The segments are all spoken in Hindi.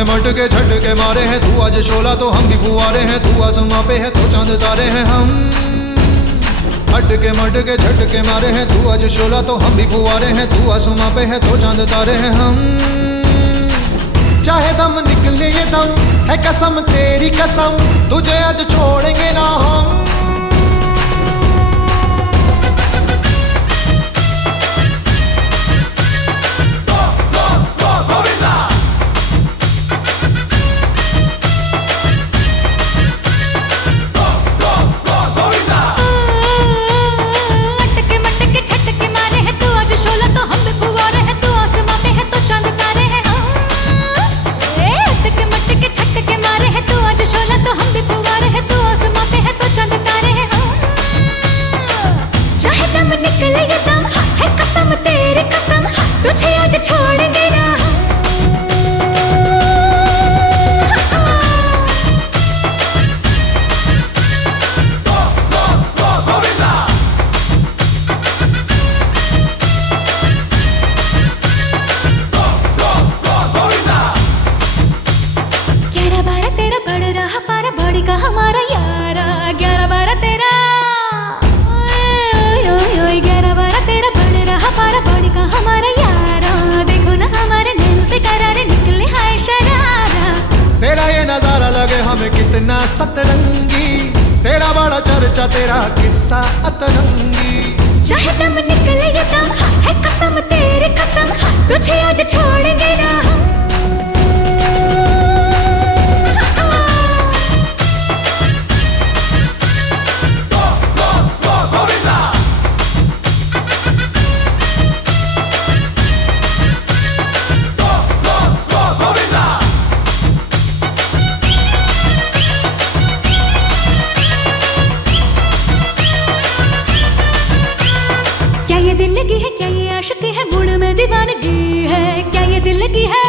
मटके झटके मारे हैं, तू आज शोला तो हम भी फुवारे हैं, तू आसमां पे है तो चांद तारे हैं हम। मटके मटके झटके मारे हैं, तू आज शोला तो हम भी फुवारे हैं, तू आसमां पे है तो चांद तारे हैं हम। चाहे दम निकले ये दम है कसम तेरी कसम, तुझे आज छोड़ेंगे ना हम। तुझे आज छोड़ेंगे ना ग्यारह बारह तेरा बढ़ रहा पारा बड़ी का हमारा यारा, 11-12 तेरा 11-12 तेरा बढ़ रहा पारा बड़ी का हमारा तेरा ये नजारा लगे हमें कितना सतरंगी, तेरा बड़ा चर्चा तेरा किस्सा अतरंगी। चाहे दम निकले ये दम है कसम तेरी कसम, तुझे आज छोड़ेंगे ना हम। क्या ये दिल लगी है, क्या ये आशिक है, मूड में दीवानगी है, क्या ये दिल लगी है,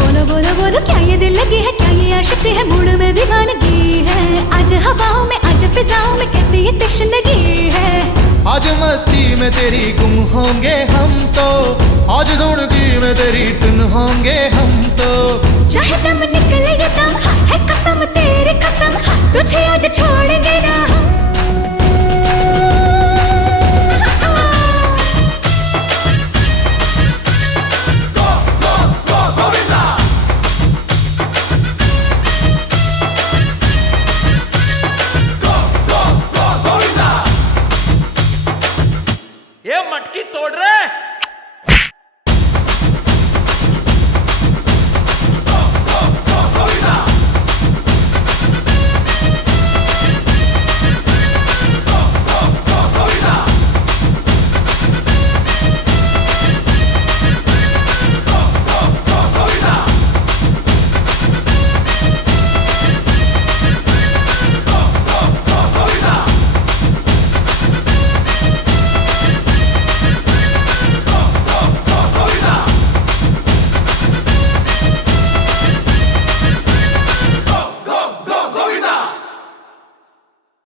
बोलो बोलो बोलो, क्या ये दिल लगी है, क्या ये आशिक है, मूड में दीवानगी है। आज हवाओं में आज फिजाओं में कैसी ये तशनगी है, आज मस्ती में तेरी गुम होंगे हम तो, आज धुनगी में तेरी टुन होंगे हम तो। चाहे दम निकले ये दम है कसम तेरी कसम, तुझे आज छोड़ेंगे ना।